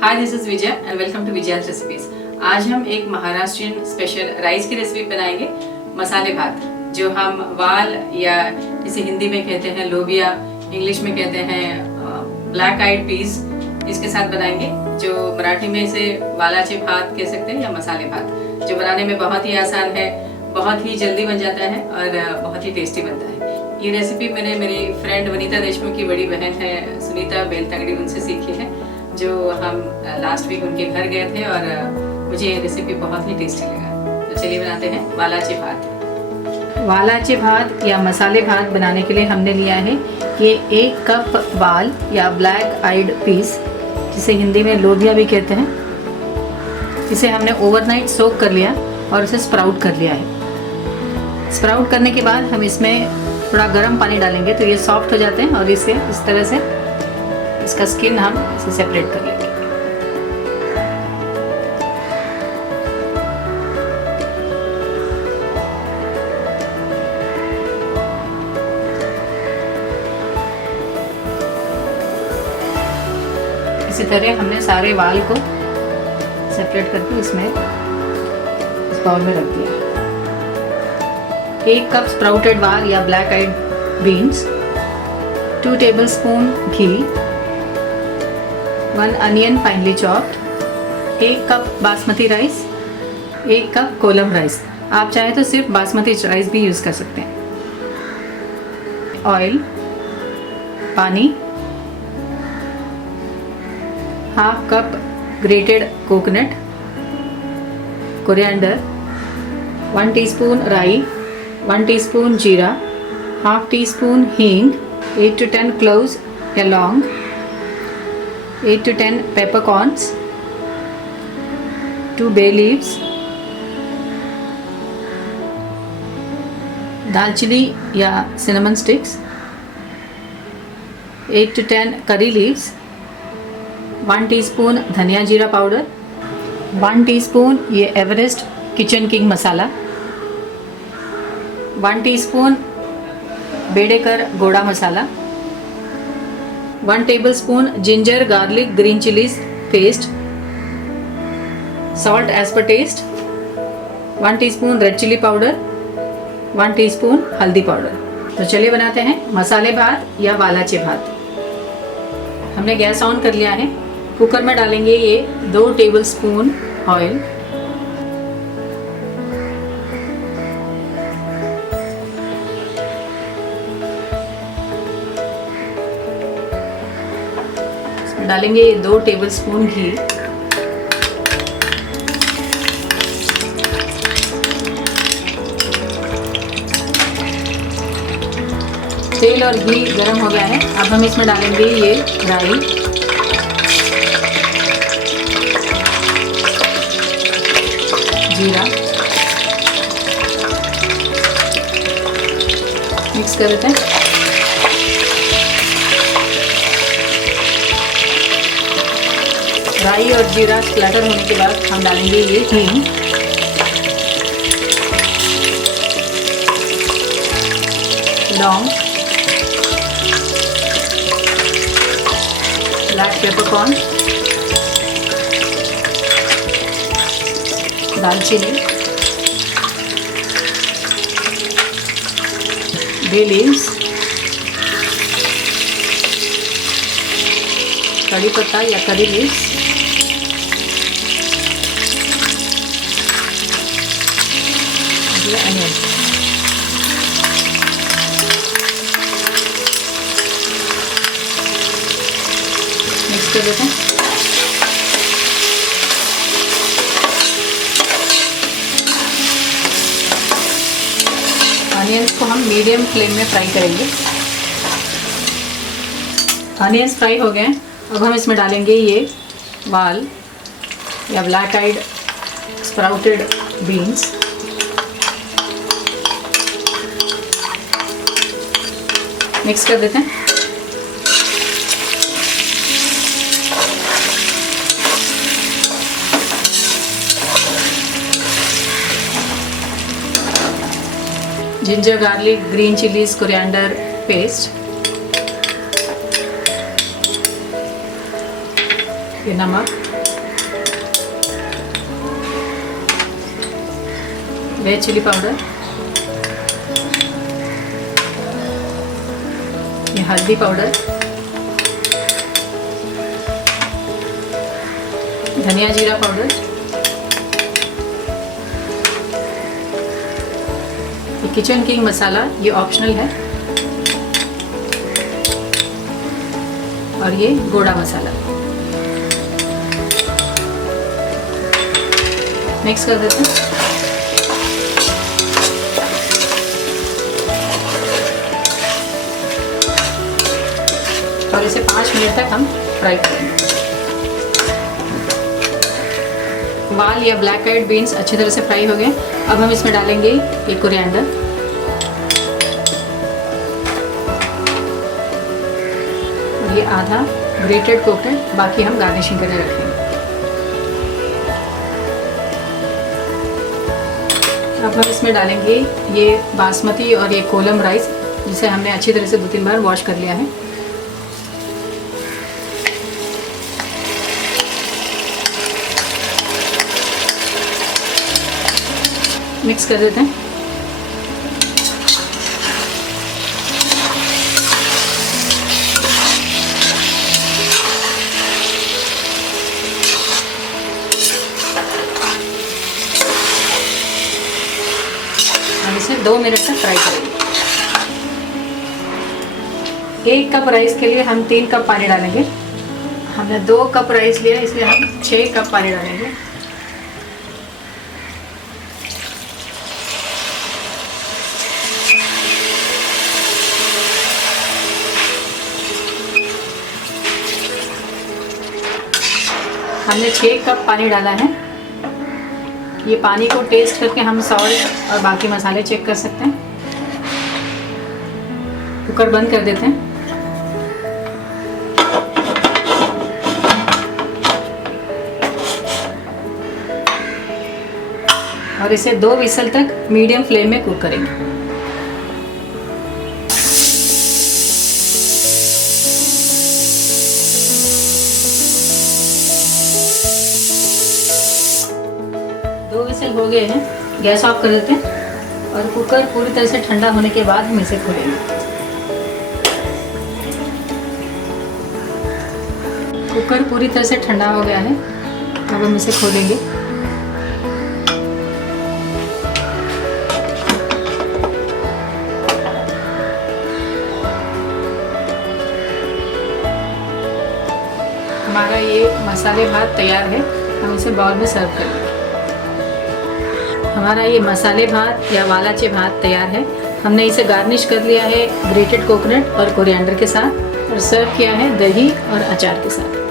Hi, this is Vijay and welcome to Vijaya's recipes. आज हम एक महाराष्ट्रियन स्पेशल राइस की रेसिपी बनाएंगे, मसाले भात, जो हम वाल या जिसे हिंदी में कहते हैं लोबिया, इंग्लिश में कहते हैं ब्लैक आइड पीस, इसके साथ बनाएंगे। जो मराठी में इसे वालाचे भात कह सकते हैं या मसाले भात, जो बनाने में बहुत ही आसान है, बहुत ही जल्दी बन जाता है और बहुत ही टेस्टी बनता है। ये रेसिपी मैंने मेरी फ्रेंड वनीता देशमुख की बड़ी बहन है सुनीता बेलतगड़ी, उनसे सीखी है, जो हम लास्ट वीक उनके घर गए थे और मुझे ये रेसिपी बहुत ही टेस्टी लगा। तो चलिए बनाते हैं वालाचे भात। वालाचे भात या मसाले भात बनाने के लिए हमने लिया है ये 1 कप वाल या ब्लैक आइड पीस, जिसे हिंदी में लोबिया भी कहते हैं। इसे हमने ओवरनाइट सोक कर लिया और उसे स्प्राउट कर लिया है। स्प्राउट करने के बाद हम इसमें थोड़ा गर्म पानी डालेंगे तो ये सॉफ्ट हो जाते हैं और इसे इस तरह से इसका स्किन हम इसे सेपरेट कर लेंगे। इसी तरह हमने सारे वाल को सेपरेट करके इसमें इस बाउल में रख दिया। 1 कप स्प्राउटेड वाल या black eyed beans, 2 tablespoon ghee, 1 onion finely chopped, 1 cup basmati rice, 1 cup kolam rice. आप चाहे तो सिर्फ बासमती राइस भी यूज़ कर सकते हैं। ऑयल, पानी, half cup grated coconut, coriander, 1 teaspoon राई, 1 टीस्पून जीरा, हाफ टीस्पून हींग, 8 to 10 cloves या लौंग, 8 to 10 peppercorns, 2 bay leaves, दालचीनी या cinnamon sticks, 8 to 10 curry leaves, 1 teaspoon धनिया जीरा पाउडर, 1 टीस्पून ये Everest Kitchen King masala, 1 teaspoon Bedekar goda masala, 1 tablespoon ginger garlic green chillies paste, salt as per taste, 1 teaspoon red chilli powder, 1 teaspoon हल्दी powder. तो चलिए बनाते हैं मसाले भात या वालाचे भात। हमने गैस ऑन कर लिया है। कुकर में डालेंगे ये 2 टेबलस्पून ऑयल, डालेंगे 2 टेबलस्पून घी, तेल और घी गरम हो गया है। अब हम इसमें डालेंगे ये राई, जीरा, मिक्स कर देते हैं। राई और जीरा स्प्लैटर होने के बाद हम डालेंगे ये हींग, लौंग, ब्लैक पेपरकॉर्न, दालचीनी, बे लीव्स, कड़ी पत्ता या करी लीव्स, अनियन। मिक्स कर देते हैं। अनियंस को हम मीडियम फ्लेम में फ्राई करेंगे। अनियंस फ्राई हो गए। अब हम इसमें डालेंगे ये वाल या ब्लैक आइड स्प्राउटेड बीन्स, मिक्स कर देते हैं। Ginger garlic green chillies coriander paste, ये नमक, रेड चिली पाउडर, ये हल्दी पाउडर, धनिया जीरा पाउडर, ये किचन किंग मसाला, ये ऑप्शनल है, और ये गोड़ा मसाला। मिक्स कर देते हैं और इसे 5 मिनट तक हम फ्राई करेंगे। वाल या ब्लैक आइड बीन्स अच्छी तरह से फ्राई हो गए। अब हम इसमें डालेंगे ये कोरिएंडर, और ये आधा ग्रेटेड कोकोनट, बाकी हम गार्निशिंग के लिए रखेंगे। अब हम इसमें डालेंगे ये बासमती और ये कोलम राइस, जिसे हमने अच्छी तरह से 2-3 बार वॉश कर लिया है। मिक्स कर देते हैं। हम इसे 2 मिनट तक फ्राई करेंगे। 1 कप राइस के लिए हम 3 कप पानी डालेंगे। हमने 2 कप राइस लिया, इसलिए हम 6 कप पानी डालेंगे। हमने 6 कप पानी डाला है। ये पानी को टेस्ट करके हम सॉल्ट और बाकी मसाले चेक कर सकते हैं। कुकर बंद कर देते हैं। और इसे 2 विसल तक मीडियम फ्लेम में कुक करेंगे। हो गए हैं, गैस ऑफ कर देते हैं और कुकर पूरी तरह से ठंडा होने के बाद हम इसे खोलेंगे। कुकर पूरी तरह से ठंडा हो गया है, अब हम इसे खोलेंगे। हमारा ये मसाले भात तैयार है, हम इसे बाउल में सर्व करेंगे। हमारा ये मसाले भात या वालाचे भात तैयार है। हमने इसे गार्निश कर लिया है ग्रेटेड कोकोनट और कोरिएंडर के साथ, और सर्व किया है दही और अचार के साथ।